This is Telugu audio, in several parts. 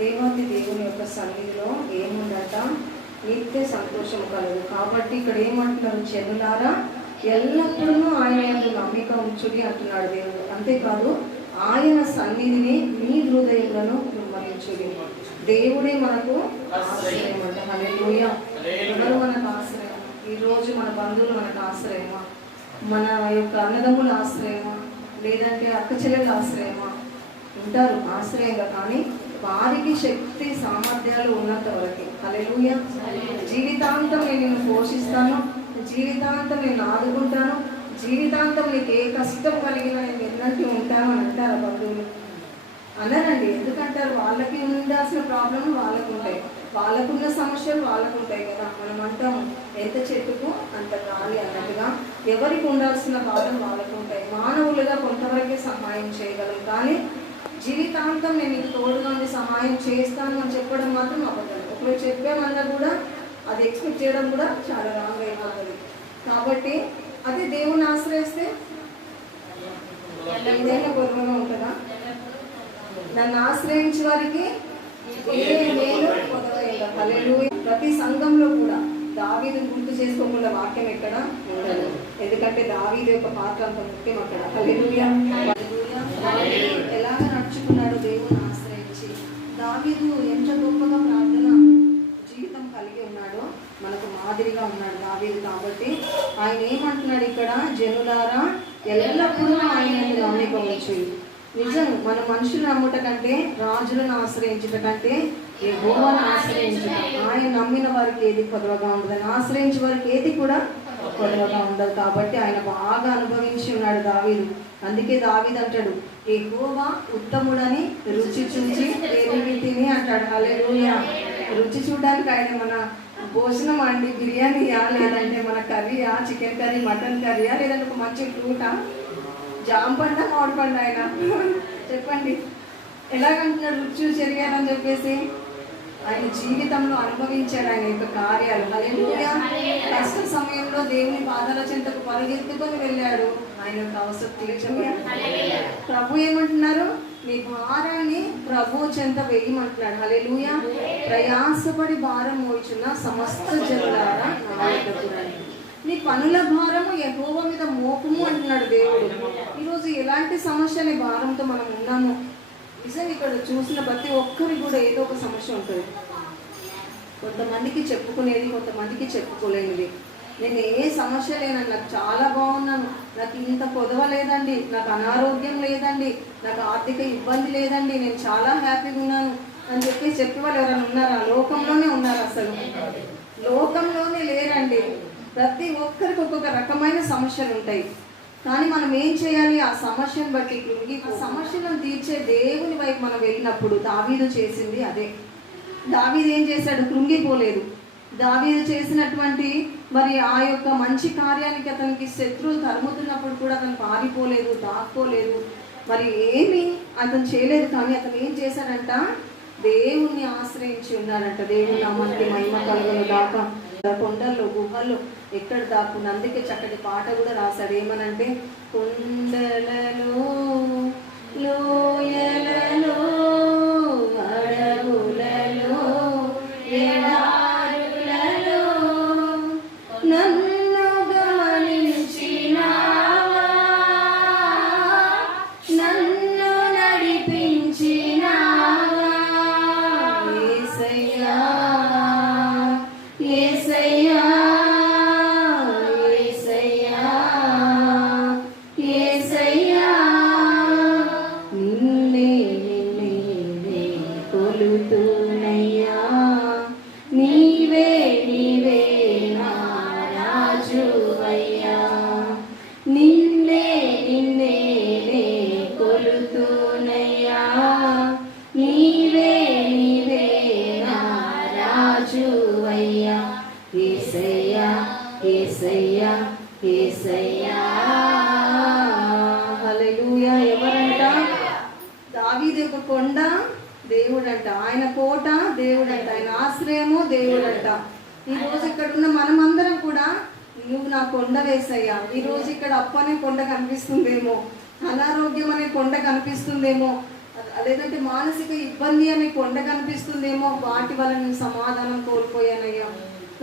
దేవాది దేవుని యొక్క సన్నిధిలో ఏముందట? నిత్య సంతోషం కలదు. కాబట్టి ఇక్కడ ఏమంటున్నారు? జనులారా ఎల్లప్పుడూ ఆయన యందు నమ్మిక ఉంచుడి అంటున్నాడు దేవుడు. అంతేకాదు ఆయన సన్నిధిని మీ హృదయములను కుమ్మరించుడి. దేవుడే మనకు ఆశ్రయం అంట. హల్లెలూయా. ఎవరు మనకు ఆశ్రయం? ఈరోజు మన బంధువులు మనకు ఆశ్రయమా? మన యొక్క అన్నదమ్ముల ఆశ్రయమా? లేదంటే అక్క చెల్లెల ఆశ్రయమా? ఉంటారు ఆశ్రయంగా, కానీ వారికి శక్తి సామర్థ్యాలు ఉన్నంత వరకు. హల్లెలూయా. జీవితాంతం నేను నిన్ను పోషిస్తాను, జీవితాంతం నేను ఆదుకుంటాను, జీవితాంతం నీకు ఏ కష్టం కలిగినా నేను ఎన్నట్టు ఉంటాను అని అంటారు బంధువులు? అనరండి. ఎందుకంటారు? వాళ్ళకి ఉండాల్సిన ప్రాబ్లం వాళ్ళకు ఉంటాయి, వాళ్ళకున్న సమస్యలు వాళ్ళకు ఉంటాయి కదా. మనం అంటాము ఎంత చెట్టుకు అంత గాలి అన్నట్టుగా ఎవరికి ఉండాల్సిన బాధలు వాళ్ళకు ఉంటాయి. మానవులుగా కొంతవరకే సహాయం చేయగలం, కానీ జీవితాంతం నేను నీకు తోడుగా ఉండి సహాయం చేస్తాను అని చెప్పడం మాత్రం అబద్ధం. ఒకవేళ చెప్పామన్నా కూడా అది ఎక్స్పెక్ట్ చేయడం కూడా చాలా రాంగ్ అయిపోతుంది. కాబట్టి అదే దేవుని ఆశ్రయిస్తే ఏదైనా గొడవగా ఉంటుందా? నన్ను ఆశ్రయించే వారికి ఏ మేలు పొందలేదు. హల్లెలూయా. ప్రతి సంఘంలో కూడా దావీదుని గుర్తు చేసుకోకుండా వాక్యం ఎక్కడ ఉండదు. ఎందుకంటే దావీదు యొక్క పాత్ర అంత ముఖ్యం అక్కడ. హల్లెలూయా. ఎలాగ నడుచుకున్నాడు దేవుని ఆశ్రయించి? దావీదు ఎంత గొప్పగా ప్రార్థన జీవితం కలిగి ఉన్నాడో మనకు మాదిరిగా ఉన్నాడు దావీదు. కాబట్టి ఆయన ఏమంటున్నాడు ఇక్కడ? జనులారా ఎల్లప్పుడూ ఆయన నమ్మిక ఉంచు. నిజం, మన మనుషులు నమ్ముట కంటే, రాజులను ఆశ్రయించుట కంటే యెహోవాను ఆశ్రయించుట. ఆయన నమ్మిన వారికి ఏది కొదవగా ఉండదు, ఆశ్రయించే వారికి ఏది కూడా కొదవగా ఉండదు. కాబట్టి ఆయన బాగా అనుభవించి ఉన్నాడు దావీదు. అందుకే దావీదు అంటాడు, యెహోవా ఉత్తముడని రుచి చూచి తిని అంటాడు. హల్లెలూయా. రుచి చూడడానికి ఆయన మన భోజనం అండి, బిర్యానీయా, లేదంటే మన కర్రీయా, చికెన్ కర్రీ, మటన్ కర్రీయా, లేదంటే ఒక మంచి ఫ్రూటా, జామ పండ, మామిడి పండు? ఆయన చెప్పండి ఎలాగంటున్నాడు? రుచి చెరిగారని చెప్పేసి ఆయన జీవితంలో అనుభవించాడు ఆయన యొక్క కార్యాలు. హల్లెలూయా. కష్ట సమయంలో దేవుని పాదాల చెంతకు పరిగెత్తుకొని వెళ్ళాడు ఆయన యొక్క అవసరం తీర్చగా. ప్రభు ఏమంటున్నారు? మీ భారాన్ని ప్రభు చెంత వేయమంటున్నాడు. హల్లెలూయా. ప్రయాసపడి భారం మోయిచున్న సమస్త జనులారా నా యొద్దకు రండి. నీ పనుల భారము యెహోవా మీద మోపుము అంటున్నాడు దేవుడు. ఈరోజు ఎలాంటి సమస్యని భారంతో మనం ఉన్నాము? నిజంగా ఇక్కడ చూసిన ప్రతి ఒక్కరికి కూడా ఏదో ఒక సమస్య ఉంటుంది. కొంతమందికి చెప్పుకునేది, కొంతమందికి చెప్పుకోలేనిది. నేను ఏ సమస్య లేనండి, నాకు చాలా బాగున్నాను, నాకు ఇంత కొదవ లేదండి, నాకు అనారోగ్యం లేదండి, నాకు ఆర్థిక ఇబ్బంది లేదండి, నేను చాలా హ్యాపీగా ఉన్నాను అని చెప్పి చెప్పేవాళ్ళు ఎవరైనా ఉన్నారా? లోకంలోనే ఉన్నారు. అసలు లోకంలోనే లేరండి. ప్రతి ఒక్కరికి ఒక్కొక్క రకమైన సమస్యలు ఉంటాయి. కానీ మనం ఏం చేయాలి? ఆ సమస్యను బట్టి కృంగి సమస్యలను తీర్చే దేవుని వైపు మనం వెళ్ళినప్పుడు దావీదు చేసింది అదే. దావీదు ఏం చేశాడు? కృంగిపోలేదు. దావీదు చేసినటువంటి మరి ఆ యొక్క మంచి కార్యానికి అతనికి శత్రువులు తరుముతున్నప్పుడు కూడా అతను పారిపోలేదు, దాక్కోలేదు, మరి ఏమి అతను చేయలేదు. కానీ అతను ఏం చేశాడంట? దేవుణ్ణి ఆశ్రయించి ఉన్నాడంట. దేవుని నామానికి మహిమ కలుగును గాక. కొండల్లో, గుహల్లో ఎక్కడ దాక్కున్న. అందుకే చక్కటి పాట కూడా రాశాడు. ఏమనంటే, కొండలలో, లోయలలో, అడవులలో, ఎడారులలో నన్ను గమనించినావా, నన్ను నడిపించినావా. యేసయ్యా, యేసయ్యా, యేసయ్యా, యేసయ్యా, నిన్నే నిన్నే కొలుతున్నయ్యా, నీవే నీవే నా రాజువయ్యా, నిన్నే నిన్నే కొలుతున్నయ్యా, నీవే నీవే నా రాజువయ్యా. యేసయ్యా, యేసయ్యా, యేసయ్యా. హల్లెలూయా. ఎవరంట? దావీదు యొక్క కొండ దేవుడంట, ఆయన కోట దేవుడంట, ఆయన ఆశ్రయము దేవుడంట. ఈరోజు ఇక్కడ ఉన్న మనమందరం కూడా నువ్వు నా కొండ వేసయ్యా. ఈరోజు ఇక్కడ అప్పు అనే కొండ కనిపిస్తుందేమో, అనారోగ్యం అనే కొండ కనిపిస్తుందేమో, లేదంటే మానసిక ఇబ్బంది అనే కొండ కనిపిస్తుందేమో, వాటి వల్ల నేను సమాధానం కోల్పోయానయ్యా,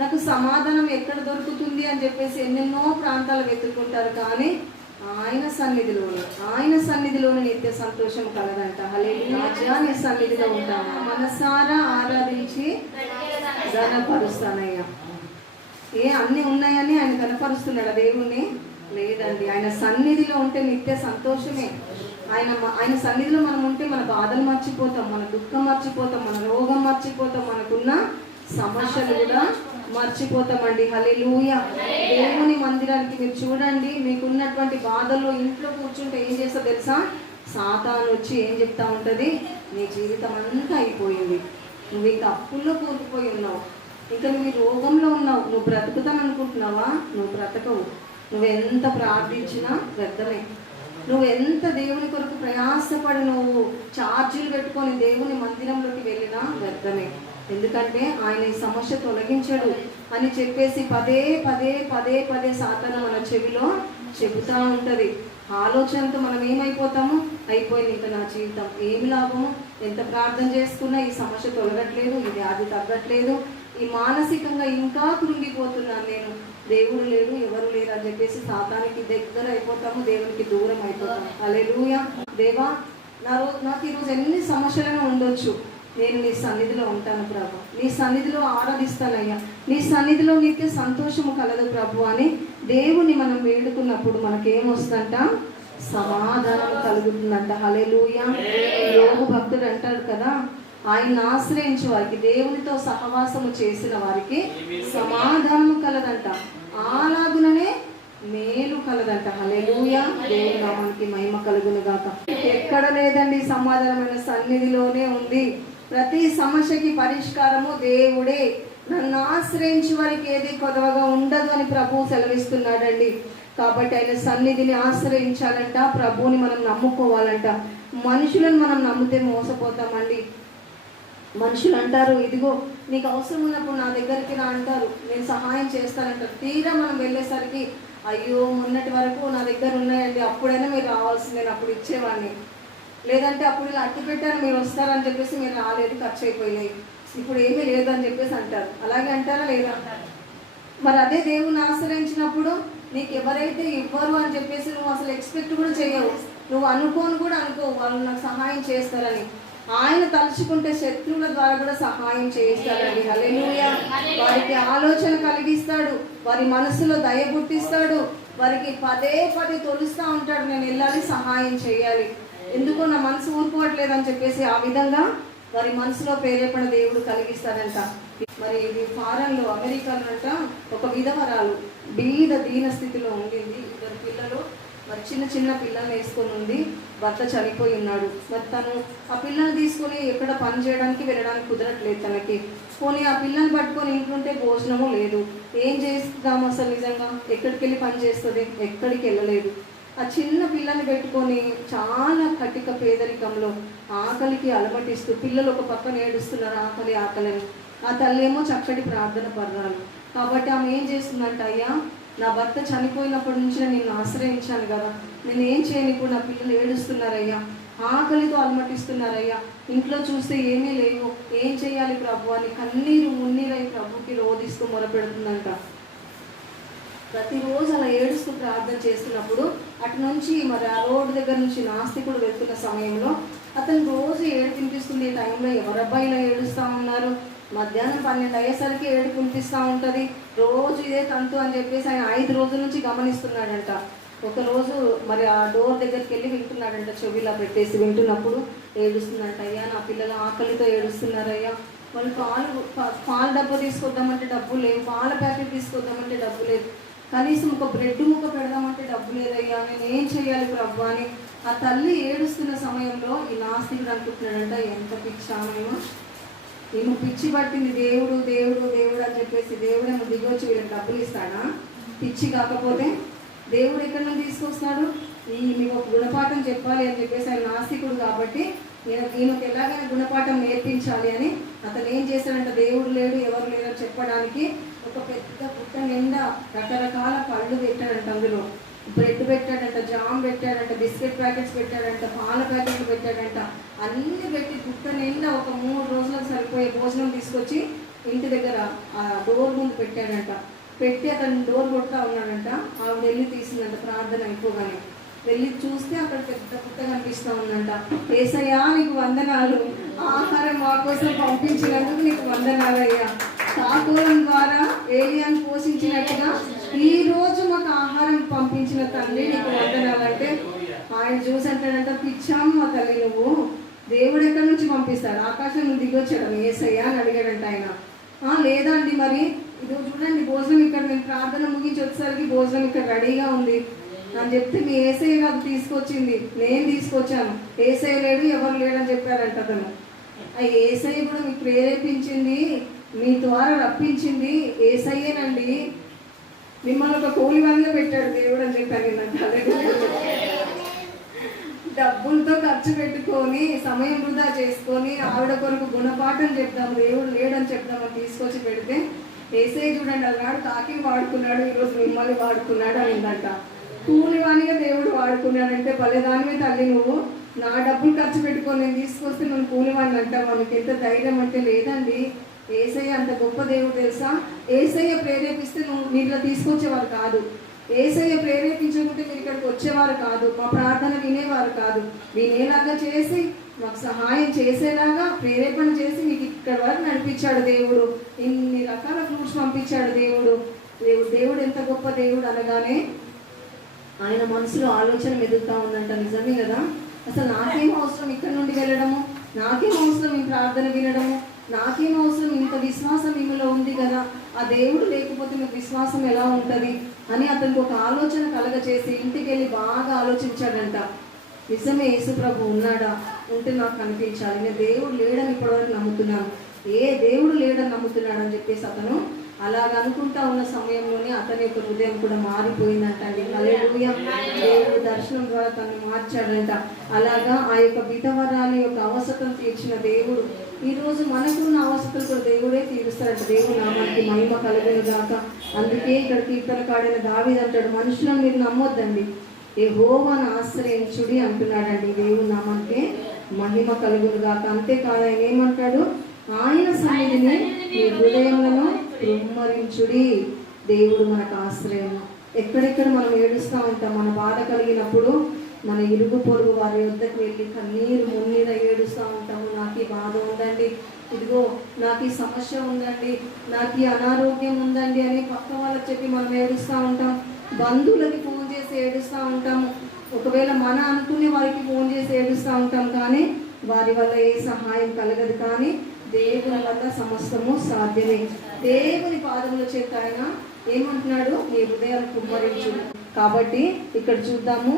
నాకు సమాధానం ఎక్కడ దొరుకుతుంది అని చెప్పేసి ఎన్నెన్నో ప్రాంతాలు వెతుక్కుంటారు. కానీ ఆయన సన్నిధిలోనే నిత్య సంతోషం కలదంట. హల్లెలూయా. నీ సన్నిధిలో ఉంటాను, మనసారా ఆరాధించి ఘనపరుస్తానయ్యా. అన్నీ ఉన్నాయని ఆయన కనపరుస్తున్నాడు దేవుణ్ణి? లేదండి. ఆయన సన్నిధిలో ఉంటే నిత్య సంతోషమే. ఆయన సన్నిధిలో మనం ఉంటే మన బాధలు మర్చిపోతాం, మన దుఃఖం మర్చిపోతాం, మన రోగం మర్చిపోతాం, మనకున్న సమస్యలు కూడా మర్చిపోతామండి. హల్లెలూయా. దేవుని మందిరానికి మీరు చూడండి, మీకున్నటువంటి బాధల్లో ఇంట్లో కూర్చుంటే ఏం చేస్తా తెలుసా? సాతాను వచ్చి ఏం చెప్తా ఉంటుంది? నీ జీవితం అంతా అయిపోయింది, నువ్వు ఇంకా అప్పుల్లో కూరుకుపోయి ఉన్నావు, ఇంకా నువ్వు ఈ రోగంలో ఉన్నావు, నువ్వు బ్రతుకుతాను అనుకుంటున్నావా? నువ్వు బ్రతకవు. నువ్వెంత ప్రార్థించినా వ్యర్థమే. నువ్వు ఎంత దేవుని కొరకు ప్రయాసపడి నువ్వు ఛార్జీలు పెట్టుకొని దేవుని మందిరంలోకి వెళ్ళినా వ్యర్థమే. ఎందుకంటే ఆయన ఈ సమస్య తొలగించడు అని చెప్పేసి పదే పదే పదే పదే సాతాను మన చెవిలో చెబుతూ ఉంటుంది. ఆలోచనతో మనం ఏమైపోతాము? అయిపోయింది ఇంకా నా జీవితం, ఏమి లాభము, ఎంత ప్రార్థన చేసుకున్నా ఈ సమస్య తొలగట్లేదు, ఈ వ్యాధి తగ్గట్లేదు, ఈ మానసికంగా ఇంకా కృంగిపోతున్నాను నేను, దేవుడు లేడు, ఎవరు లేరు అని చెప్పేసి సాతానికి దగ్గర అయిపోతాము, దేవునికి దూరం అయిపోతాము. హల్లెలూయా. దేవా, నాకు ఈరోజు ఎన్ని సమస్యలను ఉండొచ్చు, నేను నీ సన్నిధిలో ఉంటాను ప్రభు, నీ సన్నిధిలో ఆరాధిస్తానయ్యా, నీ సన్నిధిలో నిత్య సంతోషము కలదు ప్రభు అని దేవుని మనం వేడుకున్నప్పుడు మనకేమొస్తుందంట? సమాధానం కలుగుతుందంట. హల్లెలూయా. యోగు భక్తుడు అంటాడు కదా, ఆయన ఆశ్రయించే వారికి, దేవునితో సహవాసము చేసిన వారికి సమాధానము కలదంట, అలాగుననే మేలు కలదంట. హల్లెలూయా. దేవుని నామానికి మహిమ కలుగును గాక. ఎక్కడ లేదండి, సమాధానమైన సన్నిధిలోనే ఉంది. ప్రతి సమస్యకి పరిష్కారము దేవుడే. నన్ను ఆశ్రయించి వారికి ఏది కొదవగా ఉండదు అని ప్రభువు సెలవిస్తున్నాడండి. కాబట్టి ఆయన సన్నిధిని ఆశ్రయించాలంట, ప్రభువుని మనం నమ్ముకోవాలంట. మనుషులను మనం నమ్మితే మోసపోతామండి. మనుషులు అంటారు, ఇదిగో నీకు అవసరం ఉన్నప్పుడు నా దగ్గరికి రా అంటారు, నేను సహాయం చేస్తానంటారు. తీరా మనం వెళ్ళేసరికి, అయ్యో మొన్నటి వరకు నా దగ్గర ఉన్నాయండి, అప్పుడైనా మీరు రావాల్సింది, నేను అప్పుడు ఇచ్చేవాడిని, లేదంటే అప్పుడు ఇలా అట్టి పెట్టాను మీరు వస్తారని చెప్పేసి మీరు రాలేదు, ఖర్చు అయిపోయినాయి, ఇప్పుడు ఏమీ లేదని చెప్పేసి అంటారు. అలాగే అంటారా లేదా? మరి అదే దేవుని ఆశ్రయించినప్పుడు నీకు ఎవరైతే ఇవ్వరు అని చెప్పేసి నువ్వు అసలు ఎక్స్పెక్ట్ కూడా చేయవు, నువ్వు అనుకోని కూడా అనుకోవు వాళ్ళు నాకు సహాయం చేస్తారని. ఆయన తలుచుకుంటే శత్రువుల ద్వారా కూడా సహాయం చేయిస్తాడండి. హల్లెలూయా. వారికి ఆలోచన కలిగిస్తాడు, వారి మనసులో దయ పుట్టిస్తాడు, వారికి పదే పదే తొలుస్తూ ఉంటాడు, నేను వెళ్ళాలి, సహాయం చేయాలి, ఎందుకో నా మనసు ఊరుకోవట్లేదని చెప్పేసి ఆ విధంగా వారి మనసులో ప్రేరేపణ దేవుడు కలిగిస్తాడంట. మరి ఇది ఫారెన్లో, అమెరికాలో అంట, ఒక విధవరాలు బీద దీన స్థితిలో ఉండింది. 2 పిల్లలు, మరి చిన్న చిన్న పిల్లల్ని వేసుకొని ఉంది, భర్త చనిపోయి ఉన్నాడు. మరి తను ఆ పిల్లల్ని తీసుకొని ఎక్కడ పని చేయడానికి వెళ్ళడానికి కుదరట్లేదు తనకి. పోనీ ఆ పిల్లల్ని పట్టుకొని ఇంట్లోంటే భోజనము లేదు, ఏం చేస్తాము అసలు? నిజంగా ఎక్కడికి వెళ్ళి పని చేస్తుంది? ఎక్కడికి వెళ్ళలేదు. ఆ చిన్న పిల్లని పెట్టుకొని చాలా కటిక పేదరికంలో ఆకలికి అలమటిస్తూ, పిల్లలు ఒక పక్కన ఏడుస్తున్నారు ఆకలి ఆకలిని, ఆ తల్లి ఏమో చక్కటి ప్రార్థన పర్రాలు. కాబట్టి ఆమె ఏం చేస్తుందంట, అయ్యా నా భర్త చనిపోయినప్పటి నుంచి నేను ఆశ్రయించాను కదా, నేను ఏం చేయను, ఇప్పుడు నా పిల్లలు ఏడుస్తున్నారయ్యా, ఆకలితో అలమటిస్తున్నారయ్యా, ఇంట్లో చూస్తే ఏమీ లేవు, ఏం చేయాలి ప్రభు అని కన్నీరు మున్నీరై ప్రభుకి రోధిస్తూ మొరపెడుతుందంట. ప్రతిరోజు అలా ఏడుస్తూ ప్రార్థన చేస్తున్నప్పుడు అటు నుంచి మరి ఆ రోడ్డు దగ్గర నుంచి నాస్తికుడు వెళ్తున్న సమయంలో అతను రోజు ఏడుపినిపిస్తుంది. ఈ టైంలో ఎవరబ్బాయి ఇలా ఏడుస్తూ ఉన్నారు, మధ్యాహ్నం 12 అయ్యేసరికి ఏడుపినిపిస్తూ ఉంటుంది, రోజు ఇదే తంతు అని చెప్పేసి ఆయన 5 రోజుల నుంచి గమనిస్తున్నాడంట. ఒకరోజు మరి ఆ డోర్ దగ్గరికి వెళ్ళి వింటున్నాడంట, చెవిలా పెట్టేసి వింటున్నప్పుడు ఏడుస్తుందంట, అయ్యా నా పిల్లలు ఆకలితో ఏడుస్తున్నారయ్యా, వాళ్ళు పాల డబ్బా తీసుకొద్దామంటే డబ్బు లేవు, పాల ప్యాకెట్ తీసుకొద్దామంటే డబ్బు లేదు, కనీసం ఒక బ్రెడ్ ముక్క పెడదామంటే డబ్బు లేదయ్యా, నేను ఏం చేయాలి ప్రభు అని ఆ తల్లి ఏడుస్తున్న సమయంలో ఈ నాస్తికుడు అనుకుంటున్నాడంట, ఎంత పిచ్చామేమో, ఈమె పిచ్చి పట్టింది, దేవుడు దేవుడు దేవుడు అని చెప్పేసి దేవుడేమో దిగొచ్చి వీళ్ళకి డబ్బులు ఇస్తాడా? పిచ్చి కాకపోతే దేవుడు ఎక్కడి నుంచి తీసుకొస్తాడు? మీకు ఒక గుణపాఠం చెప్పాలి అని చెప్పేసి ఆయన నాస్తికుడు కాబట్టి ఈమెకు ఎలాగైనా గుణపాఠం నేర్పించాలి అని అతను ఏం చేశాడంట, దేవుడు లేడు ఎవరు లేరు చెప్పడానికి ఒక పెద్ద బుట్ట నిండా రకరకాల పళ్ళు పెట్టాడంట. అందులో బ్రెడ్ పెట్టాడంట, జామ్ పెట్టాడంట, బిస్కెట్ ప్యాకెట్స్ పెట్టాడంట, పాల ప్యాకెట్లు పెట్టాడంట. అన్నీ పెట్టి గుట్ట నిండా ఒక 3 రోజులకు సరిపోయే భోజనం తీసుకొచ్చి ఇంటి దగ్గర ఆ డోర్ ముందు పెట్టాడంట. పెట్టి అతను డోర్ కొడతా ఉన్నాడంట. ఆవిడ వెళ్ళి తీసిందంట ప్రార్థన అయిపోగానే. వెళ్ళి చూస్తే అక్కడ పెద్ద పుట్ట కనిపిస్తూ ఉందంట. యేసయ్యా నీకు వందనాలు, ఆహారం మా కోసం పంపించినందుకు నీకు వందనాలయ్యా. తాకోలం ద్వారా ఏలియాను పోషించినట్టుగా ఈ రోజు మాకు ఆహారం పంపించిన తండ్రి నీకు వందనాలంటే ఆయన చూసి అంటాడంట, పిచ్చామ్మ తల్లి నువ్వు, దేవుడు ఎక్కడి నుంచి పంపిస్తాడు, ఆకాశం నుంచి దిగొచ్చాడు యేసయ్యా అని అడిగాడంట ఆయన. లేదండి మరి ఇది చూడండి భోజనం ఇక్కడ, నేను ప్రార్థన ముగించి వచ్చేసరికి భోజనం ఇక్కడ రెడీగా ఉంది అని చెప్తే మీ యేసయ్య కాదు తీసుకొచ్చింది, నేను తీసుకొచ్చాను, యేసయ్య లేడు ఎవరు లేడని చెప్పారంట అతను. ఆ యేసయ్య కూడా మీకు ప్రేరేపించింది, మీ ద్వారా రప్పించింది యేసయ్యేనండి, మిమ్మల్ని ఒక కూలివానిగా పెట్టాడు దేవుడు అని చెప్పాను నిన్న. డబ్బులతో ఖర్చు పెట్టుకొని సమయం వృధా చేసుకొని ఆవిడ కొరకు గుణపాఠం చెప్దాం, దేవుడు లేడని చెప్దామని తీసుకొచ్చి పెడితే యేసయ్య చూడండి అన్నాడు, కాకిని వాడుకున్నాడు, ఈరోజు మిమ్మల్ని వాడుకున్నాడు అనిందంట. కూలివానిగా దేవుడు వాడుకున్నాడంటే భలేదానివే తల్లి నువ్వు, నా డబ్బులు ఖర్చు పెట్టుకొని నేను తీసుకొస్తే నువ్వు కూలివాడిని అంటావు, మనకి ఎంత ధైర్యం అంటే. లేదండి యేసయ్య అంత గొప్ప దేవుడు తెలుసా, యేసయ్య ప్రేరేపిస్తే మీరు ఇలా తీసుకొచ్చేవారు కాదు, యేసయ్య ప్రేరేపించకుంటే మీరు ఇక్కడికి వచ్చేవారు కాదు, మా ప్రార్థన వినేవారు కాదు. వినేలాగా చేసి మాకు సహాయం చేసేలాగా ప్రేరేపణ చేసి మీకు ఇక్కడ వరకు నడిపించాడు దేవుడు. ఇన్ని రకాల ఫ్రూట్స్ పంపించాడు దేవుడు. దేవుడు ఎంత గొప్ప దేవుడు అనగానే ఆయన మనసులో ఆలోచన మెదుగుతూ ఉందంట. నిజమే కదా, అసలు నాకేం అవసరం ఇక్కడ నుండి వెళ్ళడము, నాకేం అవసరం ఈ ప్రార్థన వినడము, నాకేం అవసరం, ఇంత విశ్వాసం ఈమెలో ఉంది కదా, ఆ దేవుడు లేకపోతే మీకు విశ్వాసం ఎలా ఉంటుంది అని అతనికి ఒక ఆలోచన కలగచేసి ఇంటికి వెళ్ళి బాగా ఆలోచించాడంట. నిజమే యేసు ప్రభు ఉన్నాడా, ఉంటే నాకు కనిపించాలి, నేను దేవుడు లేడని ఇప్పటివరకు నమ్ముతున్నాను, ఏ దేవుడు లేడని నమ్ముతున్నాడు అని చెప్పేసి అతను అలాగ అనుకుంటా ఉన్న సమయంలోనే అతని యొక్క హృదయం కూడా మారిపోయిందంట అండి. హల్లెలూయా. దేవుడు దర్శనం ద్వారా తను మార్చాడంట. అలాగా ఆ యొక్క విధవరాలి యొక్క అవసరతను తీర్చిన దేవుడు ఈరోజు మనకున్న అవసరతలు కూడా దేవుడే తీరుస్తాడంట. దేవుడు నామానికి మహిమ కలుగును గాక. అందుకే ఇక్కడ కీర్తనకాడైన దావీదు అంటాడు, మనుషులను మీరు నమ్మొద్దండి, యెహోవాను ఆశ్రయించుడి అంటున్నాడండి. దేవుడు నామానికి మహిమ కలుగును గాక. అంతేకాదు ఆయన ఏమంటాడు, ఆయన సన్నిధిని మీ హృదయములను కుమ్మరించుడి. దేవుడు మనకు ఆశ్రయం. ఎక్కడెక్కడ మనం ఏడుస్తూ ఉంటాం, మన బాధ కలిగినప్పుడు మన ఇరుగు పొరుగు వారి వద్దకు వెళ్ళి కన్నీరు మున్నీర ఏడుస్తూ ఉంటాము. నాకు ఈ బాధ ఉందండి, ఇదిగో నాకు ఈ సమస్య ఉందండి, నాకు ఈ అనారోగ్యం ఉందండి అని పక్క వాళ్ళకి చెప్పి మనం ఏడుస్తూ ఉంటాం. బంధువులకి ఫోన్ చేసి ఏడుస్తూ ఉంటాము. ఒకవేళ మన అనుకునే వారికి ఫోన్ చేసి ఏడుస్తూ ఉంటాం, కానీ వారి వల్ల ఏ సహాయం కలగదు. కానీ దేవుని వల్ల సమస్తము సాధ్యమే. దేవుని పాదముల చేత ఆయన ఏమంటున్నాడు, మీ హృదయాలు కుమ్మరించు. కాబట్టి ఇక్కడ చూద్దాము,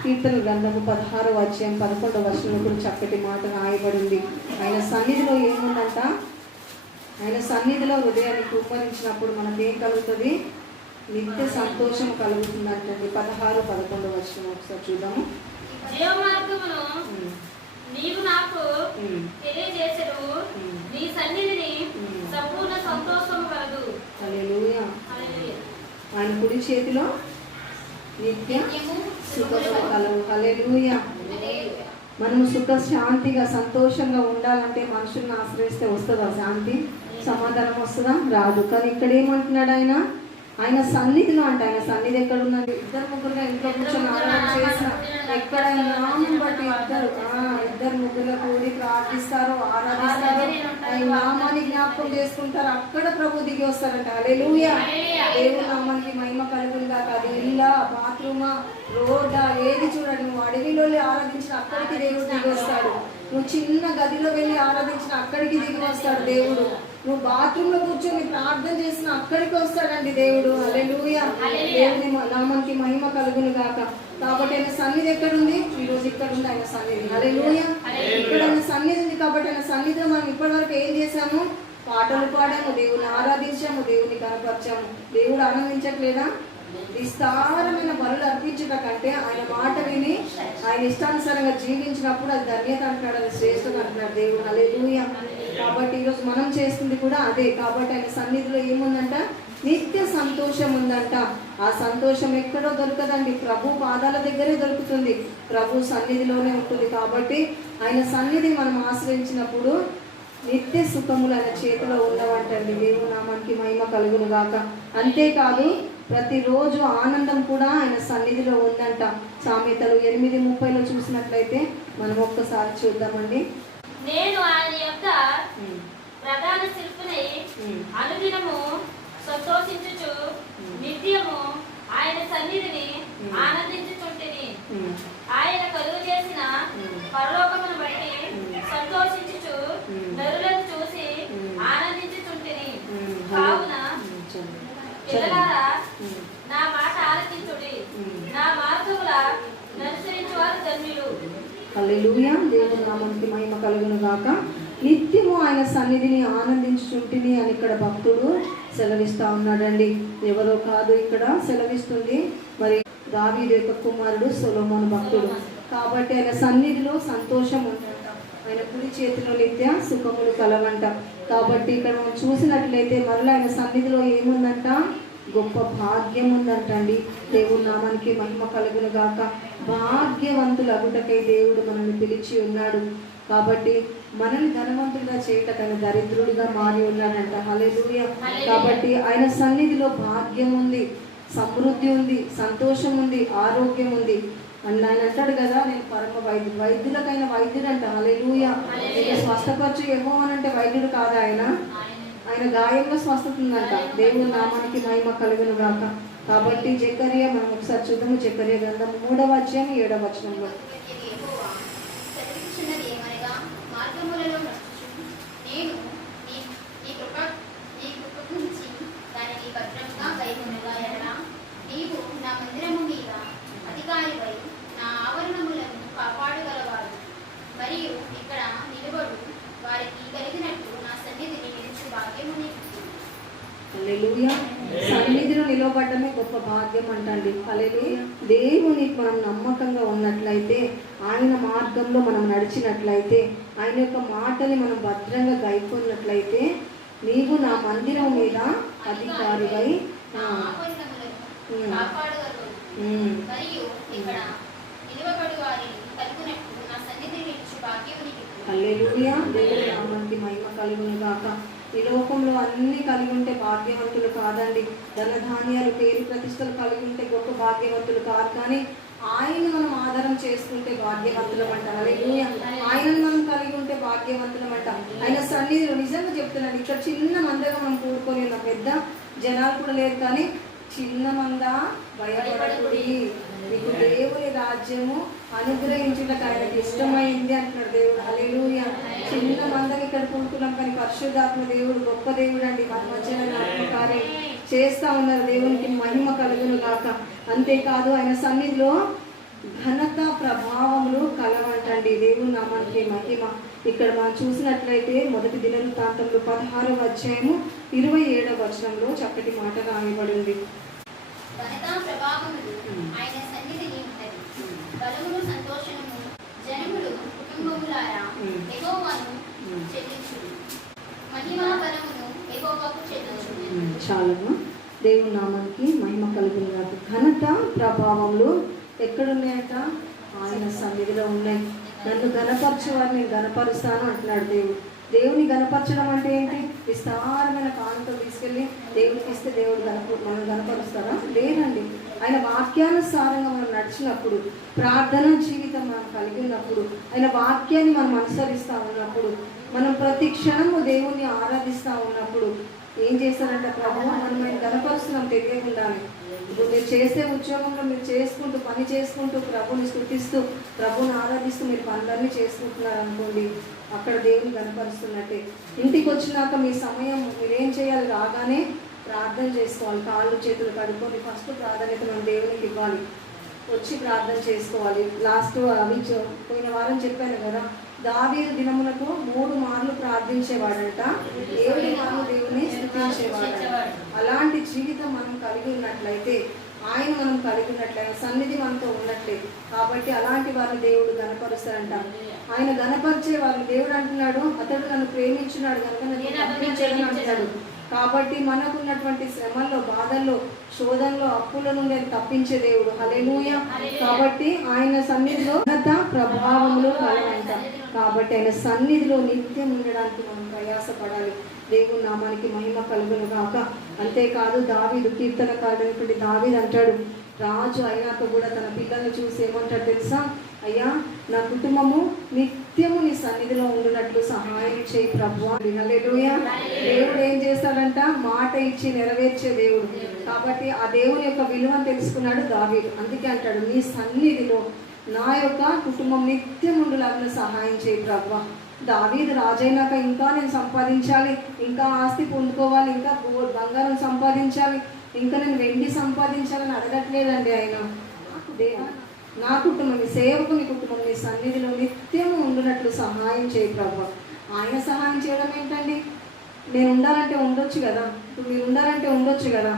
కీర్తన గ్రంథము 16వ అధ్యాయం 11వ వచనంలో కూడా చక్కటి మాట రాయబడింది. ఆయన సన్నిధిలో ఏముందంట, ఆయన సన్నిధిలో హృదయాన్ని కుమ్మరించినప్పుడు మనకేం కలుగుతుంది, నిత్య సంతోషం కలుగుతుందంటండి. 16-11 వచనం ఒకసారి చూద్దాము. నీవు నాకు తెలియజేసెను, నీ సన్నిధిని సంపూర్ణ సంతోషం కలదు. హల్లెలూయా. ఆయన కుడి చేతిలో నిత్య సుఖము కలవు. హల్లెలూయా. మనము సుఖ శాంతిగా సంతోషంగా ఉండాలంటే మనుషుల్ని ఆశ్రయిస్తే వస్తుందా శాంతి, సమాధానం వస్తుందా? రాదు. కానీ ఇక్కడ ఏమంటున్నాడు ఆయన, ఆయన సన్నిధిలో అంట. ఆయన సన్నిధి ఎక్కడ ఉన్నది, ఇద్దరు ముగ్గురుగా ఇంట్లో కూర్చొని ఆరాధన చేసిన ఎక్కడ నామం బట్టి ఇద్దరు ముగ్గురుగా కూడి ప్రార్థిస్తారు, ఆరాధిస్తారు, ఆయన నామాన్ని జ్ఞాపకం చేసుకుంటారు, అక్కడ ప్రభు దిగి వస్తారంట. హల్లెలూయా. దేవుడు నామానికి మహిమ కలుగును గాక. అది ఇల్లా, బాత్రూమా, రోడ్డా, ఏది చూడండి, నువ్వు అడవిలో ఆరాధించిన అక్కడికి దేవుడు దిగి వస్తాడు. నువ్వు చిన్న గదిలో వెళ్ళి ఆరాధించిన అక్కడికి దిగి వస్తాడు దేవుడు. నువ్వు బాత్రూంలో కూర్చొని ప్రార్థన చేసిన అక్కడికి వస్తాడండి దేవుడు. హల్లెలూయా. దేవుని నామానికి మహిమ కలుగును గాక. కాబట్టి ఆయన సన్నిధి ఎక్కడుంది, ఈరోజు ఇక్కడ ఉంది ఆయన సన్నిధి. హల్లెలూయా. ఇక్కడ ఆయన సన్నిధి ఉంది. కాబట్టి ఆయన సన్నిధిలో మనం ఇప్పటివరకు ఏం చేశాము, పాటలు పాడాము, దేవుని ఆరాధించాము, దేవుని కనపరిచాము. దేవుడు ఆనందించట్లేదా? విస్తారమైన బలులు అర్పించుట కంటే ఆయన మాట విని ఆయన ఇష్టానుసారంగా జీవించినప్పుడు అది ధన్యత అంటున్నాడు, అది శ్రేష్టత అంటున్నాడు దేవుడు. హల్లెలూయా. కాబట్టి ఈరోజు మనం చేస్తుంది కూడా అదే. కాబట్టి ఆయన సన్నిధిలో ఏముందంట? నిత్య సంతోషం ఉందంట. ఆ సంతోషం ఎక్కడో దొరకదండి, ప్రభు పాదాల దగ్గరే దొరుకుతుంది, ప్రభు సన్నిధిలోనే ఉంటుంది. కాబట్టి ఆయన సన్నిధి మనం ఆశ్రయించినప్పుడు నిత్య సుఖములు ఆయన చేతిలో ఉండవంటండి. దేవుని నామానికి మహిమ కలుగును గాక. అంతేకాదు ప్రతిరోజు ఆనందం కూడా ఆయన సన్నిధిలో ఉందంట. సామెతలు 8:30 చూసినట్లయితే మనం ఒక్కసారి చూద్దామండి. నేను ఆయన యొక్క ప్రధాన శిల్పిని అనుదినము సంతోషించుచు నిత్యము ఆయన సన్నిధిని ఆనందించుచుంటిని. ఆయన కలుగు చేసిన పరలోకమును బట్టి సంతోషించుచు నరులను చూసి ఆనందించుచుంటిని. కావున పిల్లలారా, నా మాట ఆలకించుడి, నా మార్గముల ననుసరించు వారు ధన్యులు. హల్లెలూయా. దేవుని నామానికి మహిమ కలుగును గాక. నిత్యము ఆయన సన్నిధిని ఆనందించుచుంటిని అని ఇక్కడ భక్తుడు సెలవిస్తా ఉన్నాడండి. ఎవరో కాదు, ఇక్కడ సెలవిస్తుంది మరి దావీదు యొక్క కుమారుడు సొలొమోను భక్తుడు. కాబట్టి ఆయన సన్నిధిలో సంతోషం ఉందంట, ఆయన కుడి చేతిలో నిత్య సుఖములు కలవంట. కాబట్టి ఇక్కడ మనం చూసినట్లయితే మరలా ఆయన సన్నిధిలో ఏముందంట? గొప్ప భాగ్యం ఉందంటండి. దేవుని నామానికి మహిమ కలుగును గాక. భాగ్యవంతులు అగుటకై దేవుడు మనల్ని పిలిచి ఉన్నాడు. కాబట్టి మనల్ని ధనవంతుడిగా చేయటకైనా దరిద్రుడిగా మారి ఉన్నాడంట. హల్లెలూయా. కాబట్టి ఆయన సన్నిధిలో భాగ్యం ఉంది, సమృద్ధి ఉంది, సంతోషం ఉంది, ఆరోగ్యం ఉంది. అని ఆయన అంటాడు కదా, నేను పరమ వైద్యుడు, వైద్యులకైనా వైద్యుడు అంట. హల్లెలూయా. నేను స్వస్థపరచు యెహోవానంటే వైద్యుడు కాదా ఆయన? ఆయన గాయంలో స్వస్థత ఉందంట. దేవుని నామానికి మహిమ కలుగును గాక. కాబట్టి జకర్యా మనం ఒకసారి చూద్దాము. జకర్యా గ్రంథం 3వ అధ్యాయం 7వ వచనంలో నీవు నా మందిరము మీద అధికారివై నా ఆవరణములను కాపాడగలవాడు, మరియు ఇక్కడ నిలబడు వారికి కలిగినట్టు నా సన్నిధిని నిలిచి భాగ్యము నీకు. హల్లెలూయా. సన్నిధిలో నిలబడమే గొప్ప భాగ్యం అంటండి. హల్లెలూయా. దేవునికి మనం నమ్మకంగా ఉన్నట్లయితే, ఆయన మార్గంలో మనం నడిచినట్లయితే, ఆయన యొక్క మాటని మనం భద్రంగా గైకొన్నట్లయితే, నీవు నా మందిరం మీద అధికారివై హల్లెలూయా. దేవుని నామానికి మహిమ కలుగును గాక. ఈ లోకంలో అన్ని కలిగి ఉంటే భాగ్యవంతులు కాదండి. ధనధాన్యాలు, పేరు ప్రతిష్టలు కలిగి ఉంటే గొప్ప భాగ్యవంతులు కాదు. కానీ ఆయన మనం ఆధారం చేసుకుంటే భాగ్యవంతులం అంట. హల్లెలూయా. ఆయనను మనం కలిగి ఉంటే భాగ్యవంతులం అంట. ఆయన సన్నిధిలో నిజంగా చెప్తున్నాడు, ఇక్కడ చిన్న మందగా మనం కూడుకొని ఉన్నాం, పెద్ద జనాలు కూడా లేదు, కానీ చిన్న మంద భయపడకుడి, నీకు దేవుని రాజ్యము అనుగ్రహించుటకు ఆయనకు ఇష్టమైంది అంటున్నాడు దేవుడు. హల్లెలూయా. చిన్న మందకి ఇక్కడ కూడుకున్నాం, కానీ పరిశుద్ధాత్మ దేవుడు గొప్ప దేవుడు అండి. మన మధ్యన ఆత్మకార్యం చేస్తా ఉన్నారు. దేవునికి మహిమ కలుగును గాక. అంతేకాదు ఆయన సన్నిధిలో ఘనత ప్రభావములు కలవంటండి. దేవుని నామానికి మహిమ. ఇక్కడ మనం చూసినట్లయితే 1 దినవృత్తాంతంలో 16వ అధ్యాయము 27వ వచనంలో చక్కటి మాట రాయబడింది. ఘనత ప్రభావములు ఆయన సన్నిధిని ఉంటది, బలమును సంతోషము జనములు కుటుంబములారా యెహోవాను చెల్లించుడు, మహిమా బలమును యెహోవాకు చెల్లించుడు. చాలమ్మా. దేవుని నామానికి మహిమ కలుగును గాక. ఘనత ప్రభావములు ఎక్కడున్నాయట? ఆయన సన్నిధిలో ఉన్నాయి. నన్ను గణపరచు వారిని గణపరుస్తాను అంటున్నాడు దేవుడు. దేవుని గణపరచడం అంటే ఏంటి? విస్తారమైన కానుకతో తీసుకెళ్ళి దేవుడికి ఇస్తే దేవుడు మనం గణపరుస్తారా? లేదండి. ఆయన వాక్యానుసారంగా మనం నడిచినప్పుడు, ప్రార్థన జీవితం మనం కలిగి ఉన్నప్పుడు, ఆయన వాక్యాన్ని మనం అనుసరిస్తూ ఉన్నప్పుడు, మనం ప్రతి క్షణము దేవుణ్ణి ఆరాధిస్తూ ఉన్నప్పుడు ఏం చేస్తారంటే ప్రభు మనం ఆయన గణపరుస్తున్నాం తెలియకుండానే. ఇప్పుడు మీరు చేసే ఉద్యోగంలో మీరు చేసుకుంటూ, పని చేసుకుంటూ, ప్రభుని స్తుతిస్తూ, ప్రభుని ఆరాధిస్తూ మీరు పనులన్నీ చేసుకుంటున్నారు అనుకోండి, అక్కడ దేవుని కనపరుస్తున్నట్టే. ఇంటికి వచ్చినాక మీ సమయం మీరేం చేయాలి? రాగానే ప్రార్థన చేసుకోవాలి. కాళ్ళు చేతులు కడుక్కొని ఫస్ట్ ప్రాధాన్యత మనం దేవునికి ఇవ్వాలి. వచ్చి ప్రార్థన చేసుకోవాలి. లాస్ట్ పోయిన వారం చెప్పాను కదా, దావీదు దినములకు 3 మార్లు ప్రార్థించేవాడంట, 7 మార్లు దేవుని స్తుతించేవాడు. అలాంటి జీవితం మనం కలిగి ఉన్నట్లయితే, ఆయన మనం కలిగి ఉన్నట్లయితే సన్నిధి మనతో ఉన్నట్లేదు. కాబట్టి అలాంటి వారిని దేవుడు గణపరుస్తారంట. ఆయన గణపరిచే వారిని దేవుడు అంటున్నాడు, అతడు నన్ను ప్రేమించున్నాడు కనుక నన్ను తప్పించడని అంటున్నాడు. కాబట్టి మనకున్నటువంటి శ్రమల్లో, బాధల్లో, శోధనలో, అప్పుల నుండి ఆయన తప్పించే దేవుడు. హల్లెలూయా. కాబట్టి ఆయన సన్నిధిలో ఘనత ప్రభావములు కలవంట. కాబట్టి ఆయన సన్నిధిలో నిత్యం ఉండడానికి మనం ప్రయాసపడాలి. దేవుని నామానికి మహిమ కలుగును గాక. అంతేకాదు దావీదు, కీర్తనకారుడైనటువంటి దావీదు అంటాడు, రాజు అయినాక కూడా తన పిల్లల్ని చూసి ఏమంటాడు తెలుసా? అయ్యా, నా కుటుంబము నిత్యము నీ సన్నిధిలో ఉండినట్లు సహాయం చేయి ప్రభువా. హల్లెలూయా. దేవుడు ఏం చేస్తాడంట? మాట ఇచ్చి నెరవేర్చే దేవుడు. కాబట్టి ఆ దేవుని యొక్క విలువను తెలుసుకున్నాడు దావీదు. అందుకే అంటాడు, నీ సన్నిధిలో నా యొక్క కుటుంబం నిత్యం ఉండులాగా సహాయం చేయి ప్రభువా. దావీదు రాజైనాక ఇంకా నేను సంపాదించాలి, ఇంకా ఆస్తి పొందుకోవాలి, ఇంకా బంగారం సంపాదించాలి, ఇంకా నేను వెండి సంపాదించాలని అడగట్లేదండి ఆయన. నా కుటుంబం, నీ సేవకుని కుటుంబం నీ సన్నిధిలో నిత్యము ఉండునట్లు సహాయం చేయి ప్రభువా. ఆయన సహాయం చేయడం ఏంటండి? నేను ఉండాలంటే ఉండొచ్చు కదా, ఇప్పుడు మీరు ఉండాలంటే ఉండొచ్చు కదా.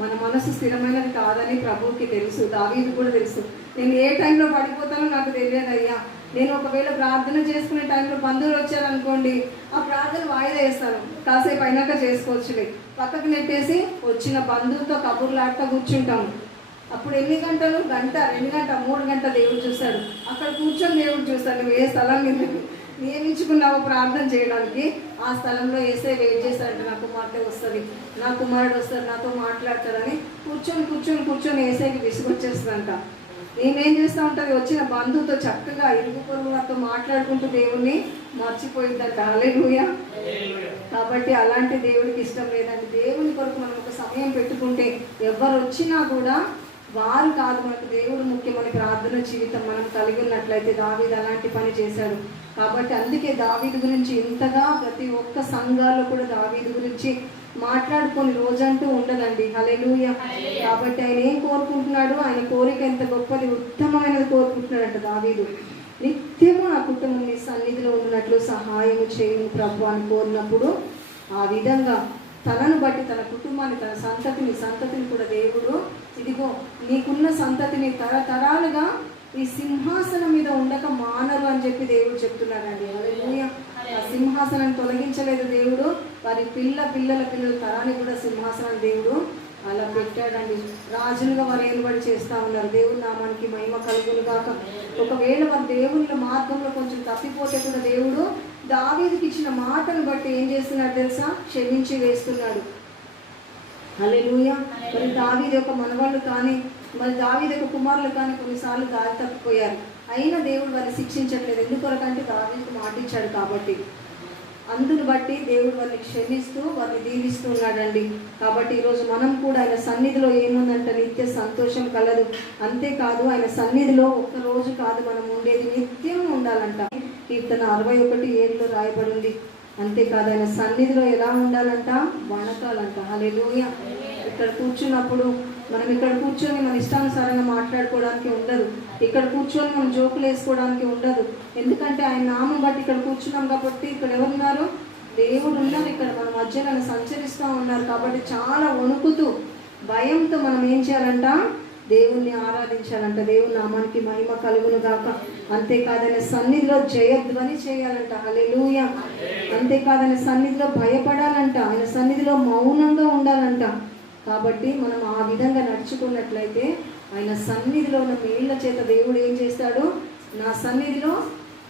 మన మనసు స్థిరమైనది కాదని ప్రభువుకి తెలుసు, దావీదు కూడా తెలుసు. నేను ఏ టైంలో పడిపోతానో నాకు తెలియదు అయ్యా. నేను ఒకవేళ ప్రార్థన చేసుకునే టైంలో బంధువులు వచ్చారనుకోండి, ఆ ప్రార్థన వాయిదా వేస్తాను, కాసేపు అయినాక చేసుకోవచ్చులే, పక్కకు నెట్టేసి వచ్చిన బంధువులతో కబుర్లాడుతూ కూర్చుంటాము. అప్పుడు ఎన్ని గంటలు? గంట, 2 గంటలు, 3 గంటలు దేవుడు చూస్తాడు. అక్కడ కూర్చొని దేవుడు చూస్తాడు. నువ్వు ఏ స్థలం నియమించుకున్నావో ప్రార్థన చేయడానికి, ఆ స్థలంలో వేసే వెయిట్ చేస్తాడంటే నా కుమార్తె వస్తుంది, నా కుమారుడు వస్తాడు, నాతో మాట్లాడతాడని కూర్చొని కూర్చొని కూర్చొని వేసేకి విసుగొచ్చేస్తుందంట. నేనేం చేస్తూ ఉంటుంది? వచ్చిన బంధువుతో చక్కగా ఇరుగు పొరుగులతో మాట్లాడుకుంటూ దేవుణ్ణి మర్చిపోయిందంట. హల్లెలూయా. కాబట్టి అలాంటి దేవుడికి ఇష్టం లేదండి. దేవుని కొరకు మనం ఒక సమయం పెట్టుకుంటే ఎవరు వచ్చినా కూడా వారు కాదు, మనకు దేవుడు ముఖ్యమని ప్రార్థన జీవితం మనం కలిగి ఉన్నట్లయితే దావీదు అలాంటి పని చేశాడు. కాబట్టి అందుకే దావీదు గురించి ఇంతగా ప్రతి ఒక్క సంఘాల్లో కూడా దావీదు గురించి మాట్లాడుకొని రోజంటూ ఉండదండి. హల్లెలూయా. కాబట్టి ఆయన ఏం కోరుకుంటున్నాడు? ఆయన కోరిక ఎంత గొప్పది, ఉత్తమమైనది కోరుకుంటున్నాడంట దావీదు. నిత్యము నా కుటుంబం నీ సన్నిధిలో ఉన్నట్లు సహాయము చేయను ప్రభు అని కోరినప్పుడు ఆ విధంగా తనను బట్టి తన కుటుంబాన్ని, తన సంతతిని కూడా దేవుడు, ఇదిగో నీకున్న సంతతిని తరతరాలుగా ఈ సింహాసనం మీద ఉండక మానరు అని చెప్పి దేవుడు చెప్తున్నాడండి. హల్లెలూయా. ఆ సింహాసనాన్ని తొలగించలేదు దేవుడు, వారి పిల్లల తరాన్ని కూడా సింహాసనాన్ని దేవుడు అలా పెట్టాడండి. రాజులుగా వారు ఏలుబడి చేస్తూ ఉన్నారు. దేవుని నామానికి మహిమ కలుగును గాక. ఒకవేళ వారు దేవుని మార్గంలో కొంచెం తప్పిపోతే కూడా దేవుడు దావీదుకి ఇచ్చిన మాటను బట్టి ఏం చేస్తున్నాడు తెలుసా? క్షమించి వేస్తున్నాడు. హల్లెలూయా. మరి దావీదు యొక్క మనవాళ్ళు కానీ, మరి దావీదు యొక్క కుమారులు కానీ కొన్నిసార్లు దారి తప్పిపోయారు. అయినా దేవుడు వారిని శిక్షించట్లేదు. ఎందుకొరకంటే దావీదుకు మాట ఇచ్చాడు కాబట్టి. అందును బట్టి దేవుడు వారిని క్షమిస్తూ వారిని దీవిస్తూ ఉన్నాడండి. కాబట్టి ఈరోజు మనం కూడా ఆయన సన్నిధిలో ఏముందంట? నిత్య సంతోషం కలదు. అంతేకాదు ఆయన సన్నిధిలో ఒక్కరోజు కాదు మనం ఉండేది, నిత్యం ఉండాలంట. కీర్తన 61:7 రాయబడి ఉంది. అంతేకాదు ఆయన సన్నిధిలో ఎలా ఉండాలంట? వణకాలంట. హల్లెలూయా. ఇక్కడ కూర్చున్నప్పుడు మనం ఇక్కడ కూర్చొని మన ఇష్టానుసారంగా మాట్లాడుకోవడానికి ఉండదు. ఇక్కడ కూర్చొని మనం జోకులు వేసుకోవడానికి ఉండదు. ఎందుకంటే ఆయన నామం బట్టి ఇక్కడ కూర్చున్నాం కాబట్టి ఇక్కడ ఎవరున్నారు? దేవుడు ఉన్నారు. ఇక్కడ మన మధ్యలో సంచరిస్తూ ఉన్నారు. కాబట్టి చాలా వణుకుతూ భయంతో మనం ఏం చేయాలంట? దేవుణ్ణి ఆరాధించాలంట. దేవుని నామానికి మహిమ కలుగును గాక. అంతేకాదనే సన్నిధిలో జయధ్వని చేయాలంట. హల్లెలూయా. అంతేకాదనే సన్నిధిలో భయపడాలంట. ఆయన సన్నిధిలో మౌనంగా ఉండాలంట. కాబట్టి మనం ఆ విధంగా నడుచుకున్నట్లయితే ఆయన సన్నిధిలో ఉన్న మేళ్ల చేత దేవుడు ఏం చేస్తాడు? నా సన్నిధిలో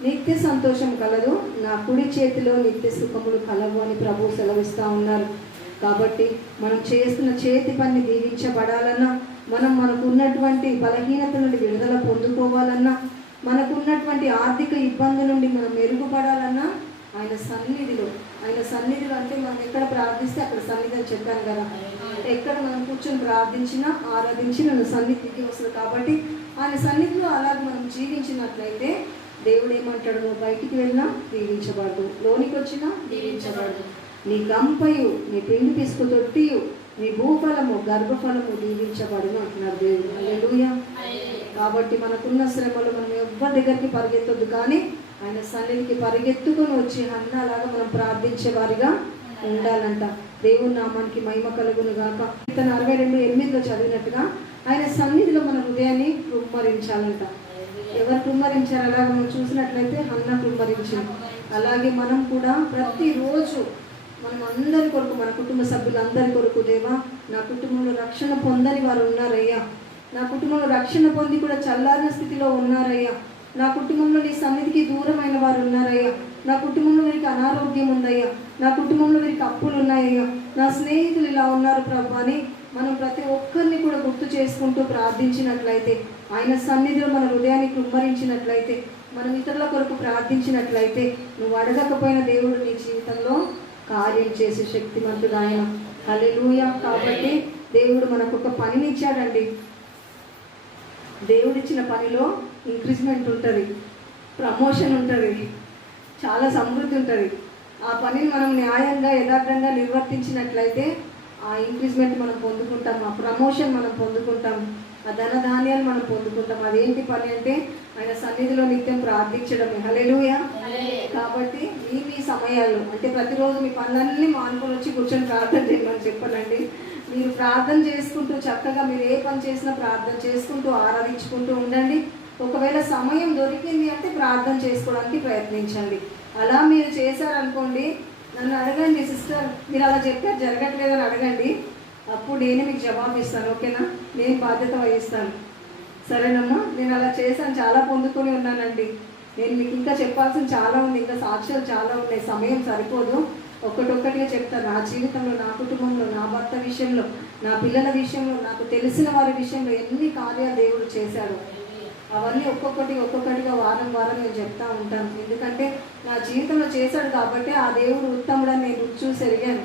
నిత్య సంతోషం కలదు, నా కుడి చేతిలో నిత్య సుఖములు కలవు అని ప్రభు సెలవిస్తూ ఉన్నారు. కాబట్టి మనం చేస్తున్న చేతి పని దీవించబడాలన్నా, మనకు ఉన్నటువంటి బలహీనత నుండి విడుదల పొందుకోవాలన్నా, మనకున్నటువంటి ఆర్థిక ఇబ్బంది నుండి మనం మెరుగుపడాలన్నా ఆయన సన్నిధిలో అంటే మనం ఎక్కడ ప్రార్థిస్తే అక్కడ సన్నిధి అని చెప్పాను కదా. ఎక్కడ మనం కూర్చొని ప్రార్థించినా ఆరాధించి నన్ను సన్నిధికి వస్తుంది. కాబట్టి ఆయన సన్నిధిలో అలాగే మనం జీవించినట్లయితే దేవుడు ఏమంటాడు? నువ్వు బయటికి వెళ్ళినా దీవించబడదు, లోనికి వచ్చినా దీవించబడదు. నీ గంపయు, నీ పిండి పిసుకు తొట్టియు, నీ భూఫలము గర్భఫలము దీవించబడును అంటున్నారు దేవుడు. హల్లెలూయా. కాబట్టి మనకున్న శ్రమలు మనం ఎవ్వరి దగ్గరికి పరిగెత్తొద్దు, కానీ ఆయన సన్నిధికి పరిగెత్తుకొని వచ్చి అన్నలాగా మనం ప్రార్థించే వారిగా ఉండాలంట. దేవుని నామానికి మహిమ కలుగును గాక. 62:8 చదివినట్టుగా ఆయన సన్నిధిలో మన హృదయాన్ని కుమ్మరించాలంట. ఎవరు కుమ్మరించారు? అలాగే మనం చూసినట్లయితే హన్న కుమ్మరించింది. అలాగే మనం కూడా ప్రతిరోజు మనం అందరి కొరకు, మన కుటుంబ సభ్యులందరి కొరకు, దేవా నా కుటుంబంలో రక్షణ పొందని వారు ఉన్నారయ్యా, నా కుటుంబంలో రక్షణ పొంది కూడా చల్లారిన స్థితిలో ఉన్నారయ్యా, నా కుటుంబంలో నీ సన్నిధికి దూరమైన వారు ఉన్నారయ్యా, నా కుటుంబంలో వీరికి అనారోగ్యం ఉందయ్యా, నా కుటుంబంలో వీరికి అప్పులు ఉన్నాయ్యా, నా స్నేహితులు ఇలా ఉన్నారు ప్రభు అని మనం ప్రతి ఒక్కరిని కూడా గుర్తు చేసుకుంటూ ప్రార్థించినట్లయితే, ఆయన సన్నిధిలో మన హృదయాన్ని కుమ్మరించినట్లయితే, మనం ఇతరుల కొరకు ప్రార్థించినట్లయితే, నువ్వు అడగకపోయిన దేవుడు నీ జీవితంలో కార్యం చేసే శక్తిమంతుడు ఆయన. హల్లెలూయా. కాబట్టి దేవుడు మనకు ఒక పనిని ఇచ్చాడండి. దేవుడిచ్చిన పనిలో ఇంక్రీజ్మెంట్ ఉంటుంది, ప్రమోషన్ ఉంటుంది, చాలా సమృద్ధి ఉంటుంది. ఆ పనిని మనం న్యాయంగా యథార్థంగా నిర్వర్తించినట్లయితే ఆ ఇంక్రీజ్మెంట్ మనం పొందుకుంటాం, ఆ ప్రమోషన్ మనం పొందుకుంటాం, ఆ ధనధాన్యాలు మనం పొందుకుంటాం. అదేంటి పని అంటే ఆయన సన్నిధిలో నిత్యం ప్రార్థించడమే. హల్లెలూయా. కాబట్టి మీ సమయాలు అంటే ప్రతిరోజు మీ పనులన్నీ మానుకొని వచ్చి కూర్చొని ప్రార్థన చేయమని చెప్పనండి. మీరు ప్రార్థన చేసుకుంటూ చక్కగా మీరు ఏ పని చేసినా ప్రార్థన చేసుకుంటూ ఆరాధించుకుంటూ ఉండండి. ఒకవేళ సమయం దొరికింది అంటే ప్రార్థన చేసుకోవడానికి ప్రయత్నించండి. అలా మీరు చేశారనుకోండి, నన్ను అడగండి, సిస్టర్ మీరు అలా చెప్పారు జరగట్లేదని అడగండి, అప్పుడు నేనే మీకు జవాబు ఇస్తాను. ఓకేనా? నేను బాధ్యత వహిస్తాను. సరేనమ్మా? నేను అలా చేశాను, చాలా పొందుకొని ఉన్నానండి. నేను మీకు ఇంకా చెప్పాల్సిన చాలా ఉంది, ఇంకా సాక్ష్యాలు చాలా ఉన్నాయి, సమయం సరిపోదు. ఒక్కటొక్కటిగా చెప్తాను. నా జీవితంలో, నా కుటుంబంలో, నా భర్త విషయంలో, నా పిల్లల విషయంలో, నాకు తెలిసిన వారి విషయంలో ఎన్ని కార్యాలు దేవుడు చేశాడు, అవన్నీ ఒక్కొక్కటిగా వారం నేను చెప్తా ఉంటాను. ఎందుకంటే నా జీవితంలో చేశాడు కాబట్టి ఆ దేవుడు ఉత్తముడని నేను చూసి ఎరిగాను.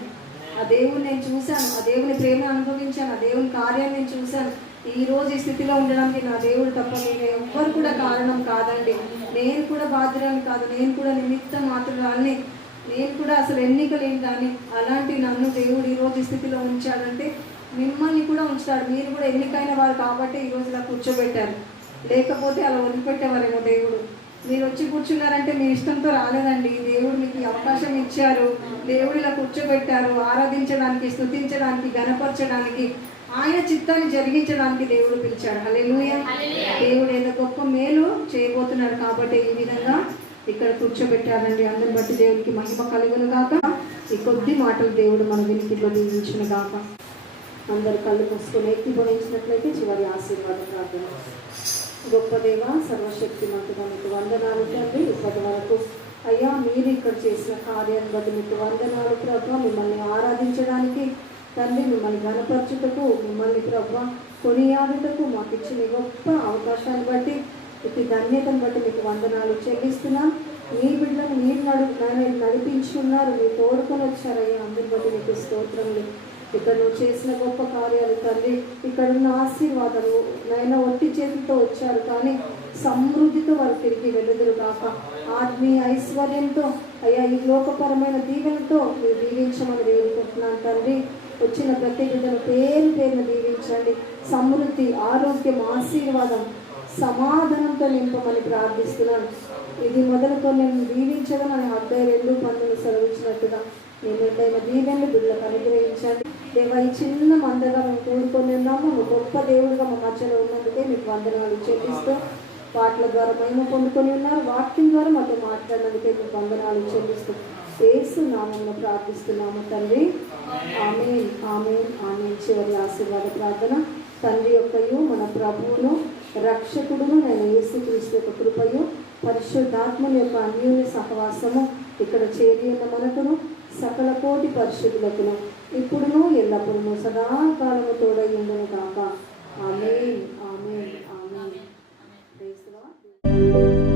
ఆ దేవుని నేను చూశాను, ఆ దేవుని ప్రేమ అనుభవించాను, ఆ దేవుని కార్యాన్ని నేను చూశాను. ఈరోజు ఈ స్థితిలో ఉండడానికి నా దేవుడు తప్ప నేను ఎవ్వరు కూడా కారణం కాదండి. నేను కూడా బాధ్యురాలు కాదు, నేను కూడా నిమిత్త మాత్రురాల్ని, నేను కూడా అసలు ఎన్నిక లేని దాన్ని. అలాంటి నన్ను దేవుడు ఈరోజు ఈ స్థితిలో ఉంచాడంటే మిమ్మల్ని కూడా ఉంచుతాడు. మీరు కూడా ఎన్నికైన వారు కాబట్టి ఈరోజు ఇలా కూర్చోబెట్టారు, లేకపోతే అలా వదిలిపెట్టేవారేమో దేవుడు. మీరు వచ్చి కూర్చున్నారంటే మీ ఇష్టంతో రాలేదండి, దేవుడు మీకు అవకాశం ఇచ్చారు, దేవుడు ఇలా కూర్చోబెట్టారు ఆరాధించడానికి, స్తుతించడానికి, ఘనపరచడానికి, ఆయన చిత్తాన్ని జరిగించడానికి దేవుడు పిలిచాడు. హల్లెలూయా. దేవుడు ఎంత గొప్ప మేలు చేయబోతున్నాడు కాబట్టి ఈ విధంగా ఇక్కడ కూర్చోబెట్టారండి. అందరిని బట్టి దేవుడికి మహిమ కలుగును గాక. ఈ కొద్ది మాటలు దేవుడు మన వినికిలో దీవించును గాక. అందరు కళ్ళు మూసుకొని ఏకీభవించినట్లయితే చివరి ఆశీర్వాద ప్రార్థన. గొప్ప దేవ, సర్వశక్తిమంతుడా మీకు వందనాలు తండ్రి. ఇప్పటి వరకు అయ్యా మీరు ఇక్కడ చేసిన కార్యాన్ని బట్టి మీకు వందనాలు ప్రభు. మిమ్మల్ని ఆరాధించడానికి తండ్రి, మిమ్మల్ని గణపరచుటకు, మిమ్మల్ని ప్రభు కొనియాడుటకు మాకు ఇచ్చిన గొప్ప అవకాశాన్ని బట్టి, ఇటు ధన్యతను బట్టి మీకు వందనాలు చెల్లిస్తున్నాం. మీ బిడ్డలను మీరు నడిపించున్నారు, మీరు తోడుకొని వచ్చారయ్యా. అందరి బట్టి మీకు స్తోత్రములు. ఇక్కడ నువ్వు చేసిన గొప్ప కార్యాలు తండ్రి, ఇక్కడున్న ఆశీర్వాదాలు నాయన ఒట్టి చేతితో వచ్చారు కానీ సమృద్ధితో వారు తిరిగి వెలుదురు కాక, ఆత్మీయ ఐశ్వర్యంతో అయ్యా ఈ లోకపరమైన దీవెనతో మీరు దీవించమని వేడుకుంటున్నాను తండ్రి. వచ్చిన ప్రతి బిడ్డను పేరు పేరును దీవించండి. సమృద్ధి, ఆరోగ్యం, ఆశీర్వాదం, సమాధానంతో నింపమని ప్రార్థిస్తున్నాను. ఇది మొదలుతో నేను దీవించదనని 72 సెలవిచ్చినట్టుగా నేను ఎంతైనా దీవెనలు బిడ్డలకు అనుగ్రహించండి. దేవా, ఈ చిన్న మందగా మేము కోరుకొని ఉన్నాము. నువ్వు గొప్ప దేవుడిగా మా మధ్యలో ఉన్నందుకే మీకు వందనాలు చెల్లిస్తూ, పాటల ద్వారా మేము పొందుకొని ఉన్నారు, వాక్యం ద్వారా మాతో మాట్లాడినందుకే మీకు వందనాలు చెల్లిస్తూ యేసు నామమున ప్రార్థిస్తున్నాము తండ్రి. ఆమేన్, ఆమేన్, ఆమేన్. చివరి ఆశీర్వాద ప్రార్థన. తండ్రి యొక్కయు మన ప్రభువును రక్షకుడును నేను యేసుక్రీస్తు యొక్క కృపయు పరిశుద్ధాత్మల యొక్క అన్యోన్య సహవాసము ఇక్కడ చేరి ఉన్న మనకును సకల కోటి పరిశుద్ధులకును ఇప్పుడును ఎల్లప్పుడూ సదాకాలము తోడై ఉండును కాక. ఆమేన్, ఆమేన్, ఆమేన్. Praise the lord.